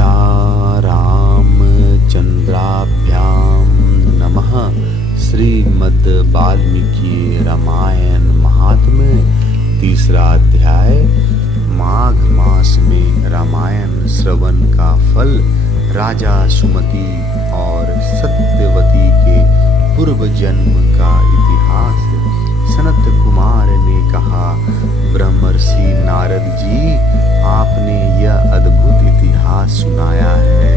सीतारामचंद्राभ्याम नमः। श्रीमद् वाल्मीकि रामायण महात्म्य, तीसरा अध्याय। माघ मास में रामायण श्रवण का फल। राजा सुमति और सत्यवती के पूर्व जन्म का इतिहास। सनत कुमार ने कहा, ब्रह्मर्षि नारद जी, आपने यह अद्भुत इतिहास सुनाया है,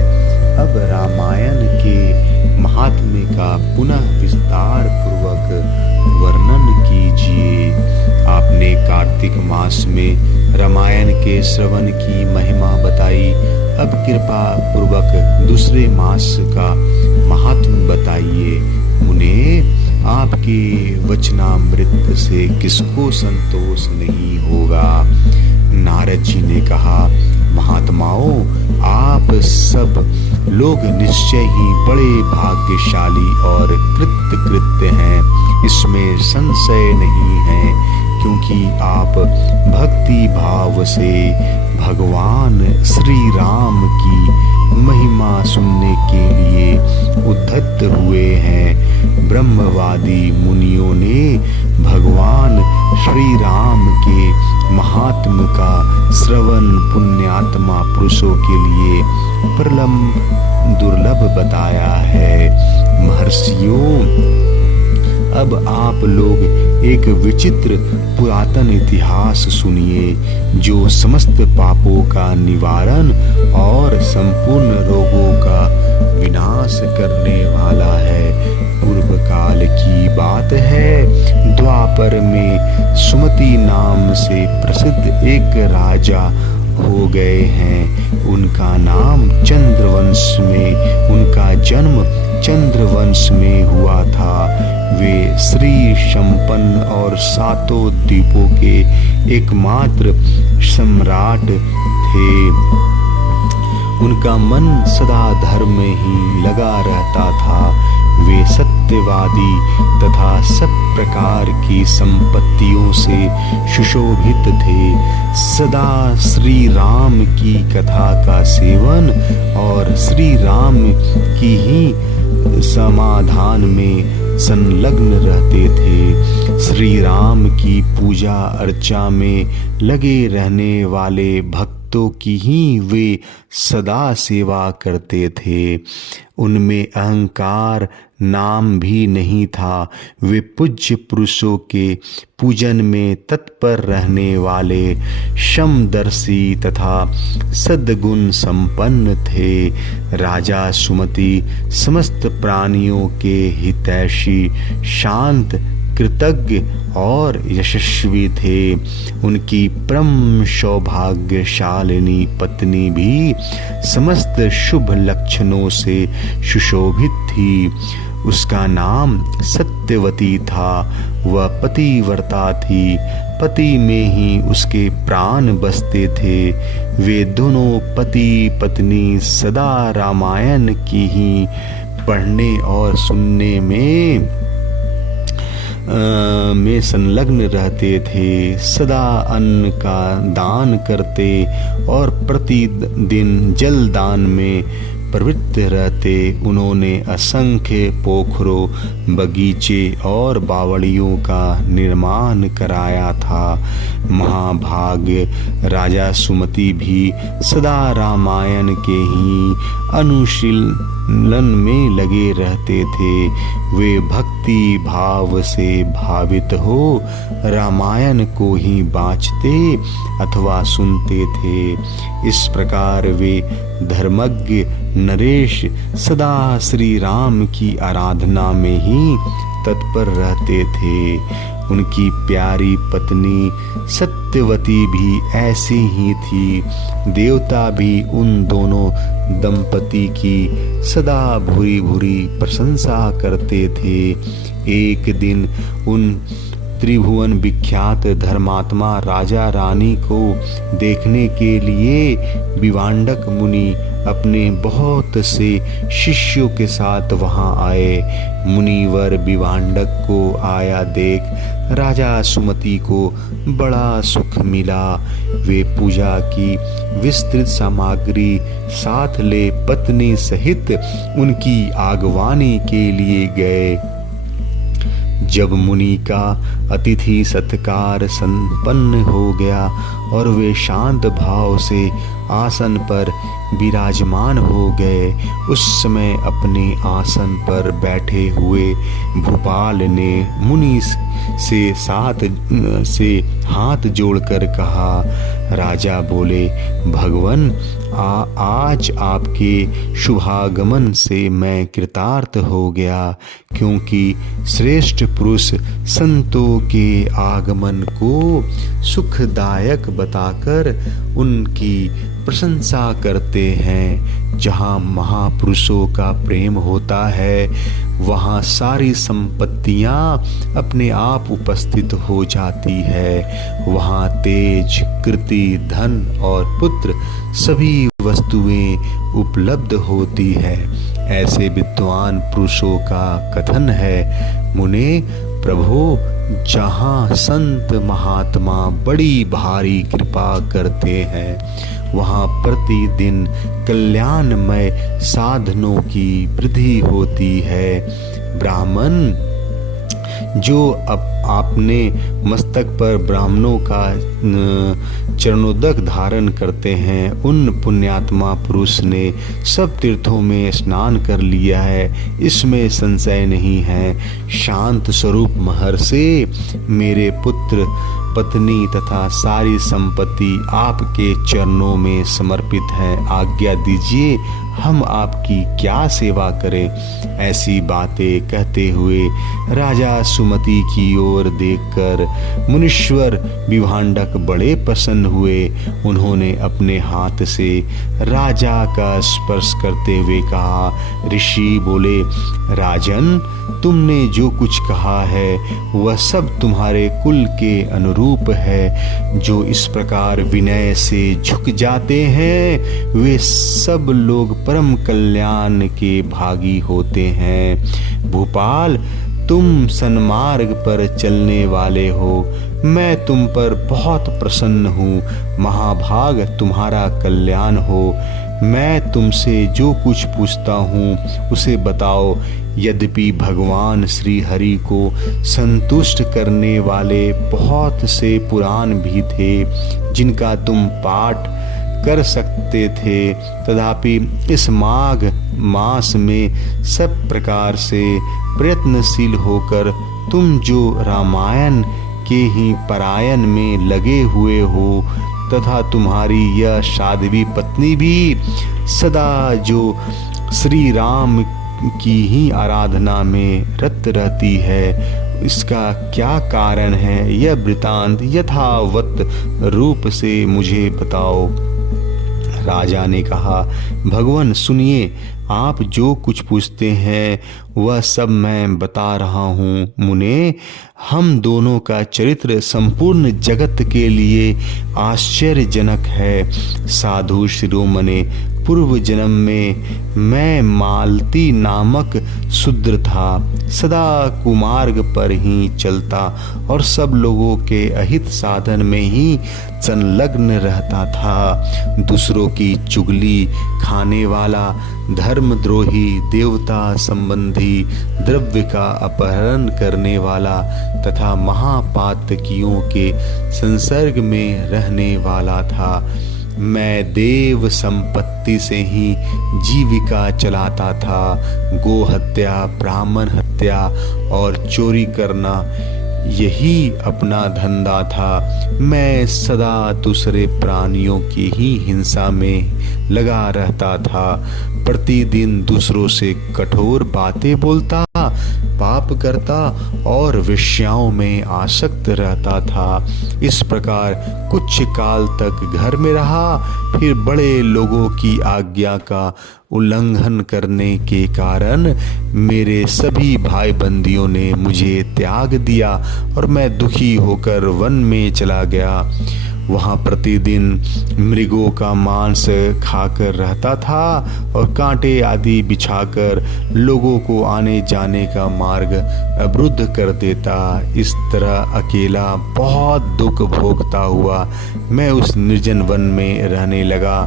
अब रामायण के महात्म्य का पुनः विस्तार पूर्वक वर्णन कीजिए। आपने कार्तिक मास में रामायण के श्रवण की महिमा बताई, अब कृपा पूर्वक दूसरे मास का महात्म्य बताइए। मुने, आपके वचनामृत से किसको संतोष नहीं होगा। नारद जी ने कहा, महात्माओं, आप सब लोग निश्चय ही बड़े भाग्यशाली और कृतकृत्य हैं, इसमें संशय नहीं है, क्योंकि आप भक्ति भाव से भगवान श्री राम की महिमा सुनने के लिए उद्धत हुए हैं। ब्रह्मवादी मुनियों ने भगवान श्री राम के महात्म्य का श्रवण पुण्यात्मा पुरुषों के लिए दुर्लभ बताया है। महर्षियों, अब आप लोग एक विचित्र पुरातन इतिहास सुनिए, जो समस्त पापों का निवारण और संपूर्ण रोगों का विनाश करने वाला है। पूर्व काल की बात है, द्वापर में सुमति नाम से प्रसिद्ध एक राजा हो गए हैं। उनका नाम चंद्रवंश में, उनका जन्म चंद्रवंश में हुआ था। वे श्री संपन्न और सातों द्वीपों के एकमात्र सम्राट थे। उनका मन सदा धर्म में ही लगा रहता था। वे सत्यवादी तथा सब प्रकार की संपत्तियों से सुशोभित थे। सदा श्री राम की कथा का सेवन और श्री राम की ही समाधान में संलग्न रहते थे। श्री राम की पूजा अर्चा में लगे रहने वाले भक्तों की ही वे सदा सेवा करते थे। उनमें अहंकार नाम भी नहीं था। वे पूज्य पुरुषों के पूजन में तत्पर रहने वाले समदर्शी तथा सद्गुण संपन्न थे। राजा सुमति समस्त प्राणियों के हितैषी, शांत, कृतज्ञ और यशस्वी थे। उनकी परम सौभाग्यशालिनी पत्नी भी समस्त शुभ लक्षणों से सुशोभित थी। उसका नाम सत्यवती था। वह पतिव्रता थी। पति में ही उसके प्राण बसते थे। वे दोनों पति पत्नी सदा रामायण की ही पढ़ने और सुनने में संलग्न रहते थे। सदा अन्न का दान करते और प्रतिदिन जल दान में प्रवृत्त रहते। उन्होंने असंख्य पोखरों, बगीचे और बावड़ियों का निर्माण कराया था। महाभाग्य राजा सुमति भी सदा रामायण के ही अनुशीलन में लगे रहते थे। वे भक्ति भाव से भावित हो रामायण को ही बाँचते अथवा सुनते थे। इस प्रकार वे धर्मज्ञ नरेश सदा श्री राम की आराधना में ही तत्पर रहते थे। उनकी प्यारी पत्नी सत्यवती भी ऐसी ही थी। देवता भी उन दोनों दंपति की सदा भूरी भूरी प्रशंसा करते थे। एक दिन उन त्रिभुवन विख्यात धर्मात्मा राजा रानी को देखने के लिए विवांडक मुनि अपने बहुत से शिष्यों के साथ वहां आए। मुनिवर विवांडक को आया देख राजा सुमति को बड़ा सुख मिला। वे पूजा की विस्तृत सामग्री साथ ले पत्नी सहित उनकी आगवानी के लिए गए। जब मुनि का अतिथि सत्कार संपन्न हो गया और वे शांत भाव से आसन पर विराजमान हो गए, उस समय अपने आसन पर बैठे हुए भूपाल ने मुनि से हाथ जोड़कर कहा। राजा बोले, भगवन, आज आपके शुभागमन से मैं कृतार्थ हो गया, क्योंकि श्रेष्ठ पुरुष संतों के आगमन को सुखदायक बताकर उनकी प्रशंसा करते हैं। जहाँ महापुरुषों का प्रेम होता है, वहाँ सारी संपत्तियाँ अपने आप उपस्थित हो जाती है। वहाँ तेज, कीर्ति, धन और पुत्र सभी वस्तुएं उपलब्ध होती है। ऐसे विद्वान पुरुषों का कथन है। मुने प्रभु, जहाँ संत महात्मा बड़ी भारी कृपा करते हैं, वहाँ प्रतिदिन कल्याणमय साधनों की वृद्धि होती है। ब्राह्मण जो आपने मस्तक पर ब्राह्मणों का चरणोदक धारण करते हैं, उन पुण्यात्मा पुरुष ने सब तीर्थों में स्नान कर लिया है, इसमें संशय नहीं है। शांत स्वरूप महर्षि, मेरे पुत्र, पत्नी तथा सारी संपत्ति आपके चरणों में समर्पित है। आज्ञा दीजिए, हम आपकी क्या सेवा करें। ऐसी बातें कहते हुए राजा सुमति की ओर देखकर मुनीश्वर विभांडक बड़े प्रसन्न हुए। उन्होंने अपने हाथ से राजा का स्पर्श करते हुए कहा। ऋषि बोले, राजन, तुमने जो कुछ कहा है वह सब तुम्हारे कुल के अनुरूप है। जो इस प्रकार विनय से झुक जाते हैं, वे सब लोग परम कल्याण के भागी होते हैं। भूपाल, तुम सन्मार्ग पर चलने वाले हो, मैं तुम पर बहुत प्रसन्न हूँ। महाभाग तुम्हारा कल्याण हो। मैं तुमसे जो कुछ पूछता हूँ उसे बताओ। यद्यपि भगवान श्री हरि को संतुष्ट करने वाले बहुत से पुराण भी थे जिनका तुम पाठ कर सकते थे, तथापि इस माघ मास में सब प्रकार से प्रयत्नशील होकर तुम जो रामायण के ही पारायण में लगे हुए हो, तथा तुम्हारी यह साध्वी पत्नी भी सदा जो श्री राम की ही आराधना में रत रहती है, इसका क्या कारण है? यह वृतांत यथावत रूप से मुझे बताओ। राजा ने कहा, भगवान सुनिए, आप जो कुछ पूछते हैं वह सब मैं बता रहा हूँ। मुने, हम दोनों का चरित्र संपूर्ण जगत के लिए आश्चर्यजनक है। साधु शिरोमणे, पूर्व जन्म में मैं मालती नामक शूद्र था, सदा कुमार्ग पर ही चलता और सब लोगों के अहित साधन में ही संलग्न रहता था। दूसरों की चुगली खाने वाला, धर्मद्रोही, देवता संबंधी, द्रव्य का अपहरण करने वाला तथा महापातकियों के संसर्ग में रहने वाला था। मैं देव संपत्ति से ही जीविका चलाता था। गो हत्या, ब्राह्मण हत्या और चोरी करना यही अपना धंधा था। मैं सदा दूसरे प्राणियों की ही हिंसा में लगा रहता था। प्रतिदिन दूसरों से कठोर बातें बोलता, पाप करता और वेश्याओं में आसक्त रहता था। इस प्रकार कुछ काल तक घर में रहा, फिर बड़े लोगों की आज्ञा का उल्लंघन करने के कारण मेरे सभी भाई बंदियों ने मुझे त्याग दिया और मैं दुखी होकर वन में चला गया। वहाँ प्रतिदिन मृगों का मांस खाकर रहता था और कांटे आदि बिछाकर लोगों को आने जाने का मार्ग अवरुद्ध कर देता। इस तरह अकेला बहुत दुख भोगता हुआ मैं उस निर्जन वन में रहने लगा।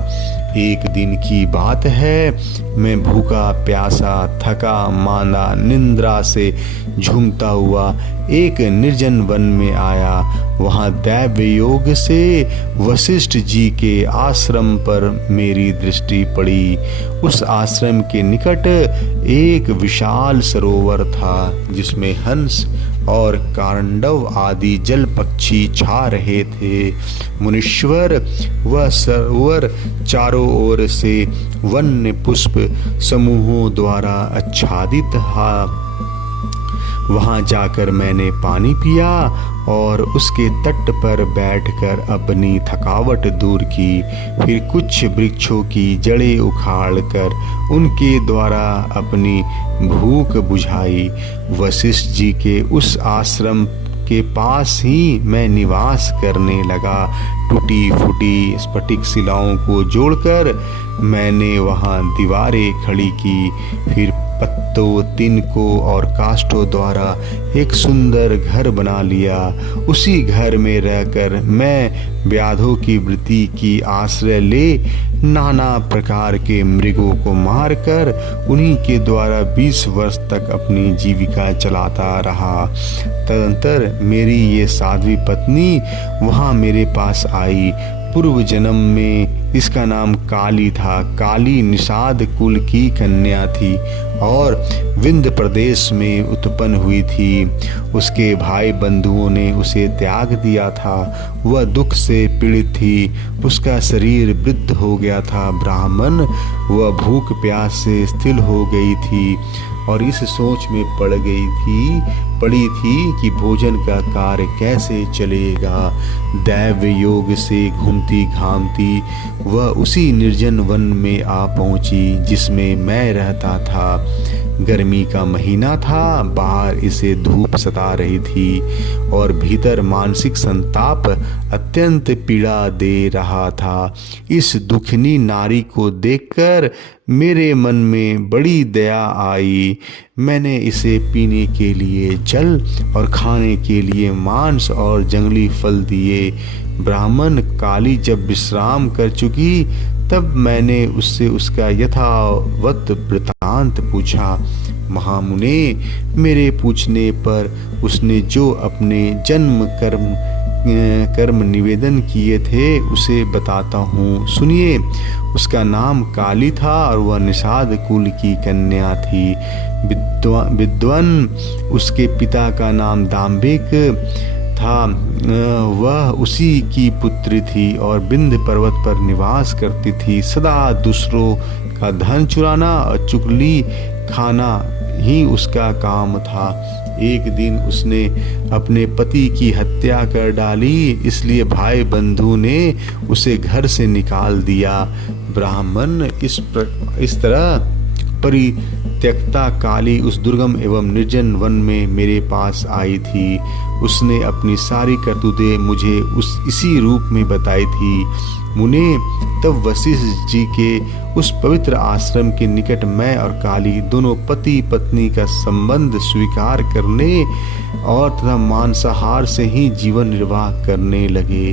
एक दिन की बात है, मैं भूखा प्यासा थका मांदा निंद्रा से झूमता हुआ एक निर्जन वन में आया। वहाँ दैव योग से वशिष्ठ जी के आश्रम पर मेरी दृष्टि पड़ी। उस आश्रम के निकट एक विशाल सरोवर था जिसमें हंस और कारंडव आदि जल पक्षी छा रहे थे। मुनीश्वर वह सरोवर चारों ओर से वन्य पुष्प समूहों द्वारा आच्छादित था। वहां जाकर मैंने पानी पिया और उसके तट पर बैठकर अपनी थकावट दूर की। फिर कुछ वृक्षों की जड़ें उखाड़कर उनके द्वारा अपनी भूख बुझाई। वशिष्ठ जी के उस आश्रम के पास ही मैं निवास करने लगा। टूटी फूटी स्फटिक शिलाओं को जोड़कर मैंने वहां दीवारें खड़ी की। फिर पत्तों, तिनकों और काष्ठों द्वारा एक सुंदर घर बना लिया। उसी घर में रहकर मैं व्याधों की वृत्ति की आश्रय ले नाना प्रकार के मृगों को मारकर उन्हीं के द्वारा 20 वर्ष तक अपनी जीविका चलाता रहा। तदंतर मेरी ये साध्वी पत्नी वहाँ मेरे पास आई। पूर्व जन्म में इसका नाम काली था। काली निषाद कुल की कन्या थी और विंध्य प्रदेश में उत्पन्न हुई थी। उसके भाई बंधुओं ने उसे त्याग दिया था। वह दुख से पीड़ित थी। उसका शरीर वृद्ध हो गया था। ब्राह्मण वह भूख प्यास से स्थिर हो गई थी और इस सोच में पड़ी थी कि भोजन का कार्य कैसे चलेगा। दैव योग से घूमती घामती वह उसी निर्जन वन में आ पहुंची जिसमें मैं रहता था। गर्मी का महीना था। बाहर इसे धूप सता रही थी और भीतर मानसिक संताप अत्यंत पीड़ा दे रहा था। इस दुखनी नारी को देखकर मेरे मन में बड़ी दया आई। मैंने इसे पीने के लिए जल और खाने के लिए मांस और जंगली फल दिए। ब्राह्मण काली जब विश्राम कर चुकी तब मैंने उससे उसका यथावत वृतांत पूछा। महामुने, मेरे पूछने पर उसने जो अपने जन्म कर्म निवेदन किए थे उसे बताता हूँ, सुनिए। उसका नाम काली था और वह निषाद कुल की कन्या थी। विद्वान उसके पिता का नाम दाम्भिक था। वह उसी की पुत्री थी और विंध्य पर्वत पर निवास करती थी। सदा दूसरों का धन चुराना और चुगली खाना ही उसका काम था। एक दिन उसने अपने पति की हत्या कर डाली, इसलिए भाई बंधु ने उसे घर से निकाल दिया। ब्राह्मण इस तरह परित्यक्ता काली उस दुर्गम एवं निर्जन वन में मेरे पास आई थी। उसने अपनी सारी करतूतें मुझे इसी रूप में बताई थी। मुने, तब वशिष्ठ जी के उस पवित्र आश्रम के निकट मैं और काली दोनों पति पत्नी का संबंध स्वीकार करने और तथा मांसाहार से ही जीवन निर्वाह करने लगे।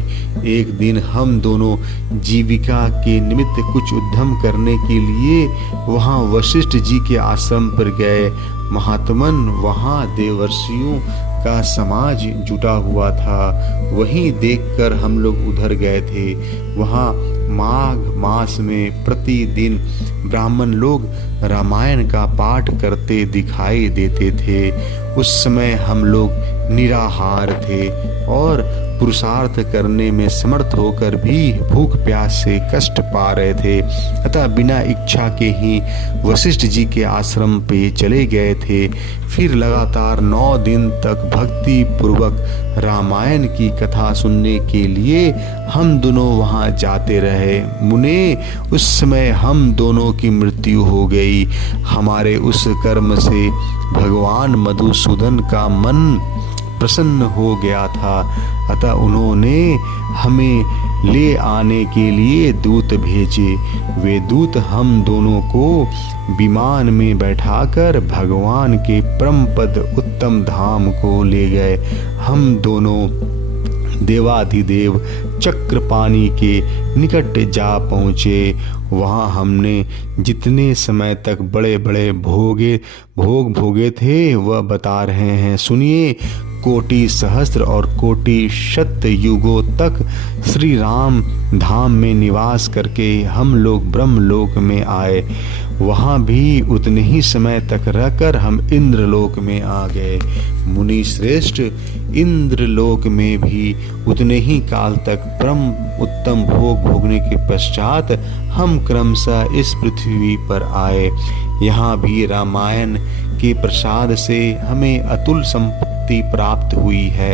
एक दिन हम दोनों जीविका के निमित्त कुछ उद्यम करने के लिए वहाँ वशिष्ठ जी के आश्रम पर गए। महात्मन, वहाँ देवर्षियों का समाज जुटा हुआ था। वहीं देखकर हम लोग उधर गए थे। वहाँ माघ मास में प्रतिदिन ब्राह्मण लोग रामायण का पाठ करते दिखाई देते थे। उस समय हम लोग निराहार थे और पुरुषार्थ करने में समर्थ होकर भी भूख प्यास से कष्ट पा रहे थे। अतः बिना इच्छा के ही वशिष्ठ जी के आश्रम पे चले गए थे। फिर लगातार 9 दिन तक भक्ति पूर्वक रामायण की कथा सुनने के लिए हम दोनों वहां जाते रहे। मुने, उस समय हम दोनों की मृत्यु हो गई। हमारे उस कर्म से भगवान मधुसूदन का मन प्रसन्न हो गया था, अतः उन्होंने हमें ले आने के लिए दूत भेजे। वे दूत हम दोनों को विमान में बैठाकर भगवान के परम पद उत्तम धाम को ले गए। हम दोनों देवाधिदेव चक्रपाणि के निकट जा पहुँचे। वहाँ हमने जितने समय तक बड़े बड़े भोग भोगे थे वह बता रहे हैं, सुनिए। कोटि सहस्त्र और कोटि शत युगों तक श्री राम धाम में निवास करके हम लोग ब्रह्मलोक में आए। वहाँ भी उतने ही समय तक रहकर हम इंद्रलोक में आ गए। मुनि श्रेष्ठ, इंद्रलोक में भी उतने ही काल तक परम उत्तम भोग भोगने के पश्चात हम क्रमशः इस पृथ्वी पर आए। यहाँ भी रामायण के प्रसाद से हमें अतुल संपत्ति प्राप्त हुई है।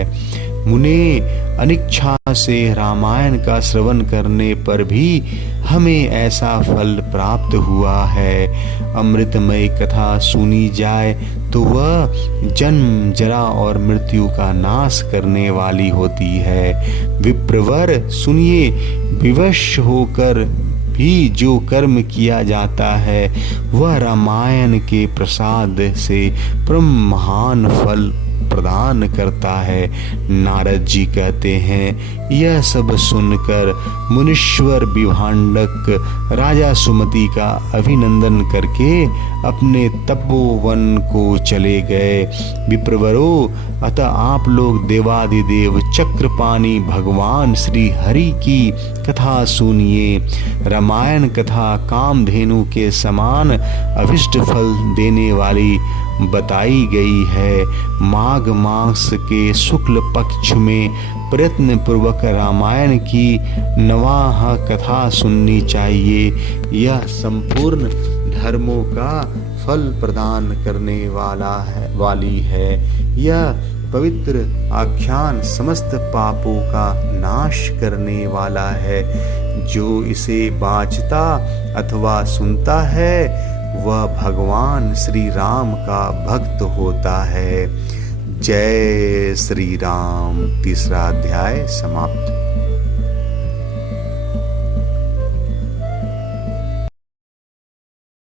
मुने, अनिच्छा से रामायण का श्रवण करने पर भी हमें ऐसा फल प्राप्त हुआ है। अमृतमय कथा सुनी जाए तो वह जन्म, जरा और मृत्यु का नाश करने वाली होती है। विप्रवर, सुनिए, विवश होकर भी जो कर्म किया जाता है वह रामायण के प्रसाद से परम महान फल प्रदान करता है। नारद जी कहते हैं, यह सब सुनकर मुनीश्वर विभांडक राजा सुमति का अभिनंदन करके अपने तपोवन को चले गए। विप्रवरो, अतः आप लोग देवादिदेव चक्रपाणि भगवान श्री हरि की कथा सुनिए। रामायण कथा कामधेनु के समान अभिष्ट फल देने वाली बताई गई है। माघ मास के शुक्ल पक्ष में प्रयत्न पूर्वक रामायण की नवाह कथा सुननी चाहिए। यह संपूर्ण धर्मों का फल प्रदान करने वाली है। यह पवित्र आख्यान समस्त पापों का नाश करने वाला है। जो इसे वाचता अथवा सुनता है वह भगवान श्री राम का भक्त होता है। जय श्री राम। तीसरा अध्याय समाप्त।